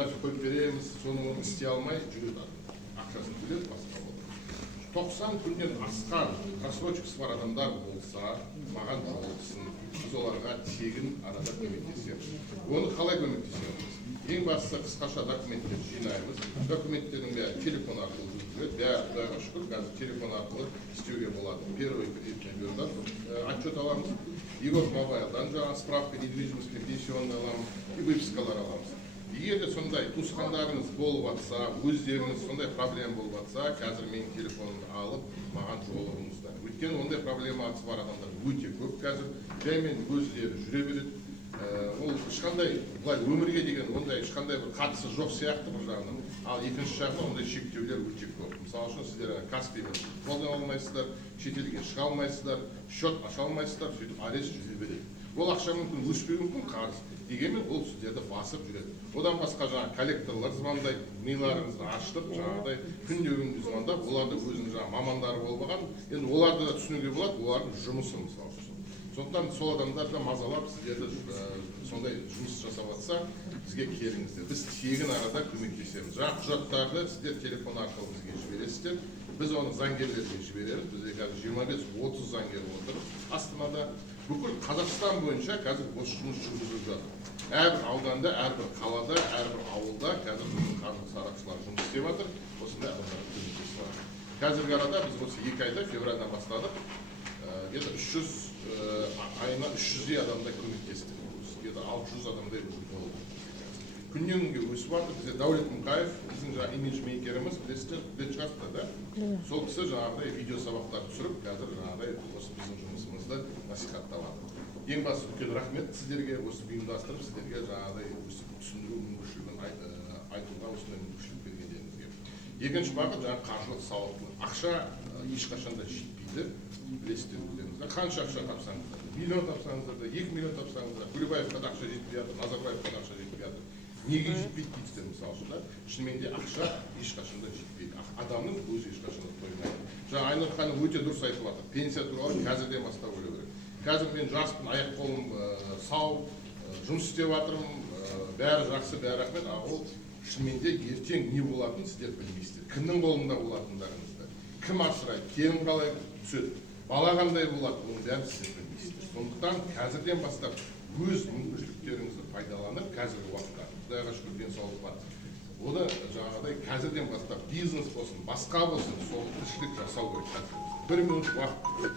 график қойып береміз, соны істей алмай жүреді. Ақшасын төлеп басқа болды. 90 күннен асқан просрочкасы бар адамдар болса, маған жолықсын, біз оларға тегін арада көмектесеміз. Оны қалай көмектесеміз? Ең бастысы қысқаша документтер жинаймыз. Документтердің бәрі телефон арқылы жүргізіледі. Құдайға шүкір, қазір телефон арқылы істеуге болады. Первый кредитный бюродан отчет аламыз. Егор мобайлдан жаңа справка недвижимости пенсионный аламыз и выпискалар аламыз. Егер де сондай туысқандарыңыз болып жатса, өздеріңіз сондай проблема болып жатса, қазір менің телефонымды алып, маған жолығыңыздар. Өйткені ондай проблемасы бар адамдар өте көп қазір, жаймен өздері жүре береді. Ол ешқандай былай өмірге деген ондай ешқандай бір қатысы жоқ сияқты бір жағынан. Ал екінші жағынан ондай шектеулер өте көп. Мысалы үшін сіздер Каспиймен қолдана алмайсыздар, шетелге шыға алмайсыздар, счет аша алмайсыздар, сөйтіп арест жүре береді. Ол ақша мүмкін өспеуі мүмкін, қарыз. Дегенмен ол сіздерді басып жүреді. Одан басқа жаңа коллекторлар звондайды, миларыңызды аштып, жаңағыдай күнде күнде звондап, оларда өзінің жаңа мамандары болмаған, енді оларды да түсінуге болады, олардың жұмысы мысалы. Сондықтан сол адамдарды мазалап, сіздерді сондай жұмыс жасап жатса, бізге келіңіздер. Біз тегін арада көмектесеміз. Жаңа құжаттарды сіздер телефон арқылы бізге жібересіздер. Біз оны заңгерлерге жібереміз. Бізде қазір 25-30 заңгер отыр Астанада. Бүкіл Қазақстан бойынша қазір осы жұмыс жүргізіліп жатыр. Әрбір ауданда, әрбір қалада, әрбір ауылда қазір біздің қаржы сарапшылар жұмыс істеп жатыр. Осындай адамдарға көмектесіп жатыр. Қазіргі арада біз осы 2 айда февральдан бастадық. Где-то 300 айына 300 адамдай көмектестік. Где-то 600 адамдай болды. Күннен күнге өсіп жатыр. Бізде Даулет Мұқаев, біздің жаңа имиджмейкеріміз, білесіздер, білетін шығарсыздар, да? Сол кісі жаңағыдай видео сабақтар түсіріп, қазір жаңағыдай осы біздің жұмысымызды насихаттап жатыр. Ең басты үлкен рахмет сіздерге, осы ұйымдастырып, сіздерге жаңағыдай түсіндіру мүмкіншілігін айтуға осындай мүмкіншілік бергендеріңізге. Екінші бағыт жаңағы қаржылық сауаттылық. Ақша ешқашан да жетпейді, білесіздер өздеріңіз. Қанша ақша тапсаңыздар, миллион тапсаңыздар да, 2 миллион тапсаңыздар, Күлебаевқа ақша жетпей жатыр, Назарбаевқа ақша жетпей жатыр. Неге жетпейді дейсіздер мысалы үшін, да? Шынымен де ақша ешқашан да жетпейді. Адамның өзі ешқашан да тоймайды. Жаңа Айнұр ханым өте дұрыс айтып жатыр. Пенсия туралы қазірден бастап ойлау керек. Қазір мен жаспын, аяқ қолым сау, жұмыс істеп жатырмын, бәрі жақсы, бәрі рахмет. Ол шынымен де ертең не болатынын сіздер білмейсіздер. Кімнің қолында болатындарыңызды, кім асырайды, кем қалай түседі, бала қандай болады, оның бәрін сіздер білмейсіздер. Сондықтан қазірден бастап өз мүмкіншіліктеріңізді пайдаланып, қазіргі уақытта Құдайға шүкір денсаулық бар. Ода жаңағыдай қазірден бастап бизнес болсын, басқа болсын, сол тіршілік жасау керек. 1 минут уақыт